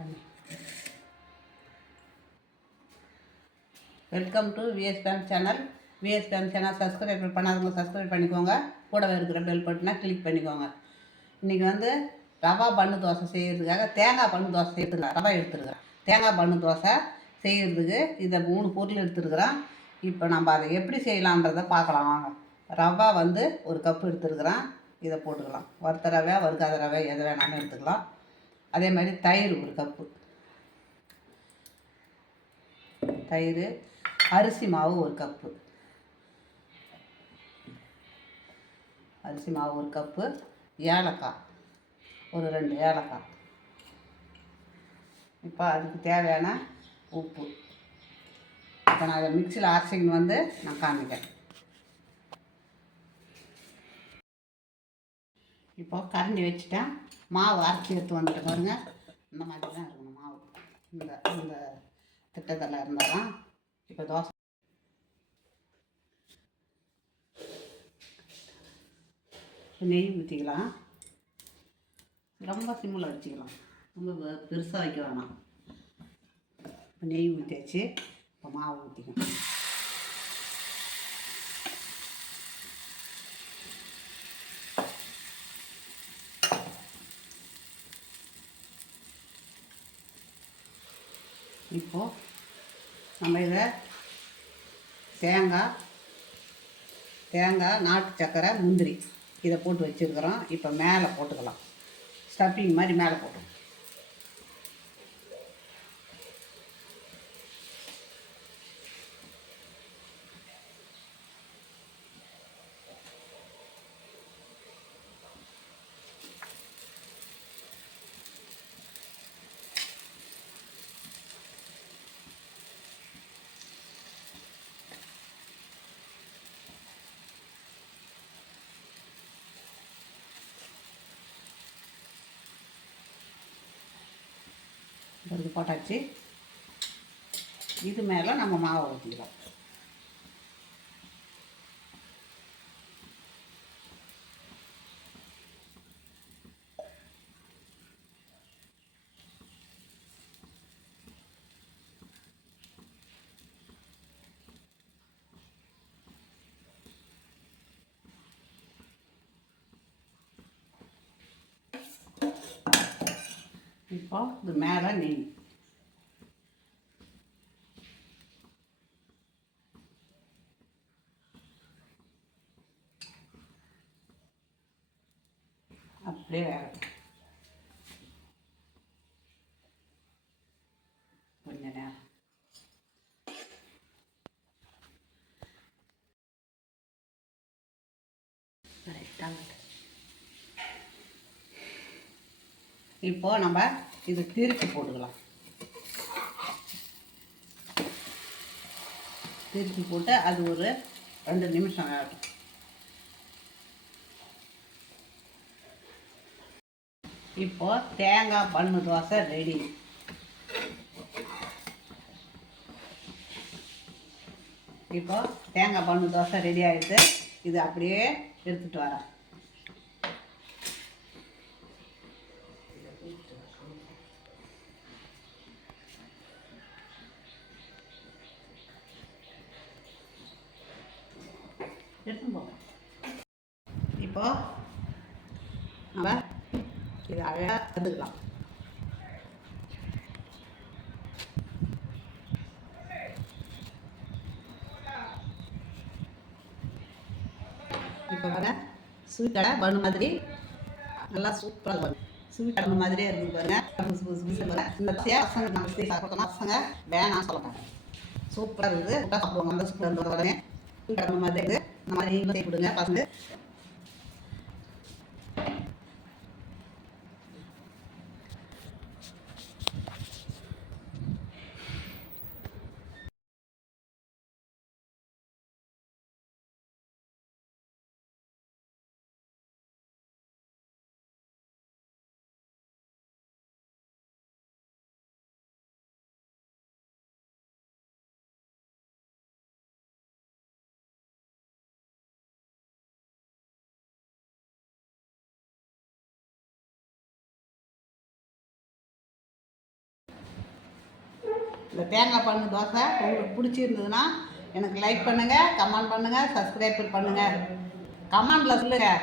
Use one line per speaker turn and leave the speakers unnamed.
அடி welcome to VS fame channel VS fame channel subscribe பண்ணாதவங்க subscribe பண்ணிக்கோங்க. கூடவே இருக்கிற பெல் பட்டனை கிளிக் பண்ணிக்கோங்க. இன்றைக்கி வந்து ரவா பண்ணு தோசை செய்கிறதுக்காக தேங்காய் பண்ணு தோசை செய்யறதுக்கு ரவா எடுத்துருக்குறேன் தேங்காய் பண்ணு தோசை செய்கிறதுக்கு இதை மூணு பொருள் எடுத்துருக்குறேன் இப்போ நம்ம அதை எப்படி செய்யலான்றதை பார்க்கலாம் வாங்க. ரவா வந்து ஒரு கப்பு எடுத்துருக்குறேன் இதை போட்டுக்கலாம். வறுத்த ரவை வறுக்காத ரவை எதை வேணாலும் எடுத்துக்கலாம். அதே மாதிரி தயிர் ஒரு கப்பு. தயிர் அரிசி மாவு ஒரு கப்பு. அரிசி மாவு ஒரு கப்பு. ஏலக்காய் ஒரு ரெண்டு ஏலக்காய். இப்போ அதுக்கு தேவையான உப்பு. இப்போ நான் அதை மிக்சியில் அரைச்சிக்கின்னு வந்து நான் காமிக்கிறேன். இப்போ கரண்டி வச்சுட்டேன். மாவு அரைச்சி எடுத்து வந்துட்டு பாருங்க. இந்த மாதிரி தான் இருக்கணும் மாவு. இந்த இந்த திட்டத்தில் இருந்தால் தான் இப்போ தோசை. நெய் ஊற்றிக்கலாம் ரொம்ப சிம்மில் வச்சுக்கலாம். ரொம்ப பெருசாக வைக்க வேணாம். இப்போ நெய் ஊற்றியாச்சு இப்போ மாவு ஊற்றிக்கலாம் இப்போது நம்ம இதை தேங்காய் தேங்காய் நாட்டு சக்கரை முந்திரி இதை போட்டு வச்சுருக்குறோம். இப்போ மேலே போட்டுக்கலாம். ஸ்டஃப்பிங் மாதிரி மேலே போட்டுக்கலாம். இது போட்டாச்சு. இது மேலே நம்ம மாவை ஊற்றிக்கிறோம் இப்போ இது மேலே நெய் அப்படியே வேகட்டும் கொஞ்ச நேரம். இப்போது நம்ம இது திருப்பி போட்டுக்கலாம். திருப்பி போட்டு அது ஒரு ரெண்டு நிமிஷம் ஆகட்டும். இப்போ தேங்காய் பண்ணு தோசை ரெடி இப்போது தேங்காய் பண்ணு தோசை ரெடி ஆகிட்டு இது அப்படியே எடுத்துகிட்டு வரேன். இப்போ நம்ம இது அழகாக கற்றுக்கலாம் இப்போ வர ஸ்வீட் கடை பண்ணு மாதிரி நல்லா சூப்பராக வரும் ஸ்வீட் கடை மாதிரியே இருந்து பாருங்க. புதுசு புதுசு புதுசு பாருங்க இந்த பசங்க நம்ம செய்ய சாப்பிட்டோம்னா பசங்க வேணாம்னு சொல்ல மாட்டாங்க சூப்பராக இருக்குது. விட்டா சாப்பிடுவாங்க. அந்த சூப்பராக இருந்த உடனே ஸ்வீட் கடை மாதிரி இருக்குது. இந்த மாதிரி கொடுங்க பசங்க இந்த தேங்காய் பண்ணு தோசை உங்களுக்கு பிடிச்சிருந்ததுன்னா எனக்கு லைக் பண்ணுங்கள் கமெண்ட் பண்ணுங்கள் சப்ஸ்கிரைப் பண்ணுங்கள் கமெண்டில் சொல்லுங்கள்